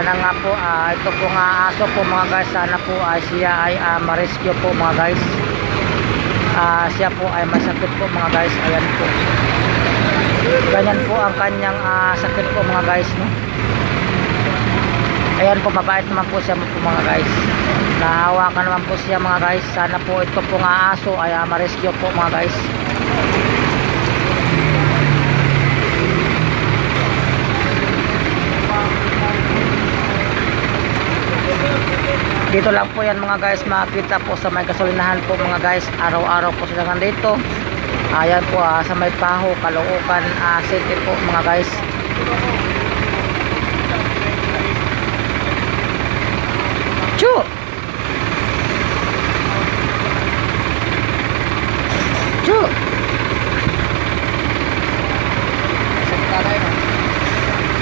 Sana nga po ito po nga aso po mga guys, sana po siya ay ma-rescue po mga guys. Siya po ay masakit po mga guys. Ayan po, ganyan po ang kanyang sakit po mga guys, no? Ayan po, mabait naman po siya po mga guys. Nahawakan naman po siya mga guys. Sana po ito po nga aso ay ma-rescue po mga guys. Dito lang po yan mga guys, makikita po sa may gasolinahan po mga guys. Araw-araw po sila nandito. Ayan po sa may Paho, Caloocan City po mga guys.